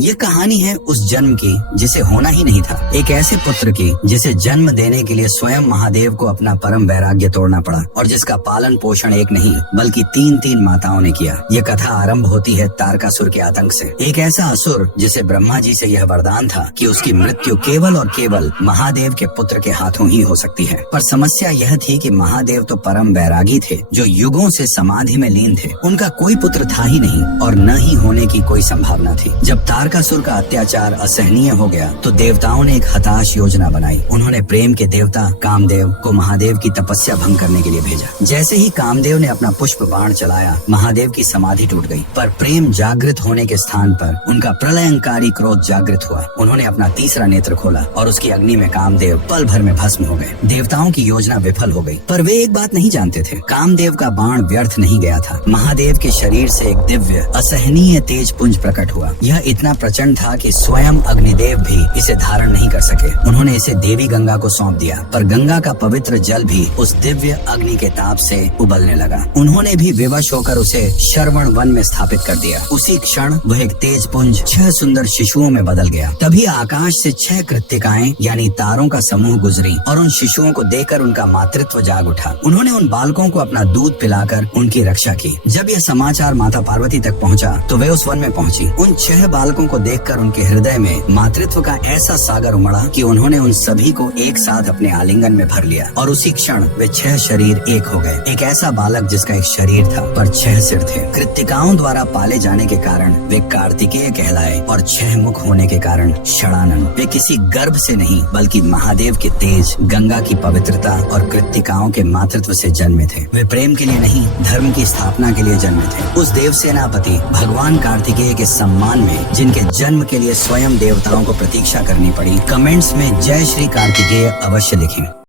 ये कहानी है उस जन्म की जिसे होना ही नहीं था, एक ऐसे पुत्र की जिसे जन्म देने के लिए स्वयं महादेव को अपना परम वैराग्य तोड़ना पड़ा और जिसका पालन पोषण एक नहीं बल्कि तीन तीन माताओं ने किया। ये कथा आरंभ होती है तारकासुर के आतंक से। एक ऐसा असुर जिसे ब्रह्मा जी से यह वरदान था कि उसकी मृत्यु केवल और केवल महादेव के पुत्र के हाथों ही हो सकती है। पर समस्या यह थी कि महादेव तो परम वैरागी थे जो युगों से समाधि में लीन थे। उनका कोई पुत्र था ही नहीं और न ही होने की कोई संभावना थी। जब तारकासुर का अत्याचार असहनीय हो गया तो देवताओं ने एक हताश योजना बनाई। उन्होंने प्रेम के देवता कामदेव को महादेव की तपस्या भंग करने के लिए भेजा। जैसे ही कामदेव ने अपना पुष्प बाण चलाया, महादेव की समाधि टूट गई। पर प्रेम जागृत होने के स्थान पर उनका प्रलयंकारी क्रोध जागृत हुआ। उन्होंने अपना तीसरा नेत्र खोला और उसकी अग्नि में कामदेव पल भर में भस्म हो गए। देवताओं की योजना विफल हो गई। पर वे एक बात नहीं जानते थे, कामदेव का बाण व्यर्थ नहीं गया था। महादेव के शरीर से एक दिव्य असहनीय तेज पुंज प्रकट हुआ। यह इतना प्रचंड था कि स्वयं अग्निदेव भी इसे धारण नहीं कर सके। उन्होंने इसे देवी गंगा को सौंप दिया, पर गंगा का पवित्र जल भी उस दिव्य अग्नि के ताप से उबलने लगा। उन्होंने भी विवश होकर उसे श्रवण वन में स्थापित कर दिया। उसी क्षण वह एक तेज पुंज 6 सुंदर शिशुओं में बदल गया। तभी आकाश से 6 कृत्तिकाएं यानी तारों का समूह गुजरी और उन शिशुओं को देखकर उनका मातृत्व जाग उठा। उन्होंने उन बालकों को अपना दूध पिलाकर उनकी रक्षा की। जब यह समाचार माता पार्वती तक पहुंचा तो वे उस वन में पहुंची। उन 6 बालकों को देखकर उनके हृदय में मातृत्व का ऐसा सागर उमड़ा कि उन्होंने उन सभी को एक साथ अपने आलिंगन में भर लिया और उसी क्षण वे 6 शरीर एक हो गए। एक ऐसा बालक जिसका एक शरीर था पर 6 सिर थे। कृत्तिकाओं द्वारा पाले जाने के कारण वे कार्तिकेय कहलाए और 6 मुख होने के कारण षडानन। वे किसी गर्भ से नहीं बल्कि महादेव के तेज, गंगा की पवित्रता और कृत्तिकाओं के मातृत्व से जन्मे थे। वे प्रेम के लिए नहीं, धर्म की स्थापना के लिए जन्मे थे। उस देव सेनापति भगवान कार्तिकेय के सम्मान में जिनके जन्म के लिए स्वयं देवताओं को प्रतीक्षा करनी पड़ी, कमेंट्स में जय श्री कार्तिकेय अवश्य लिखें।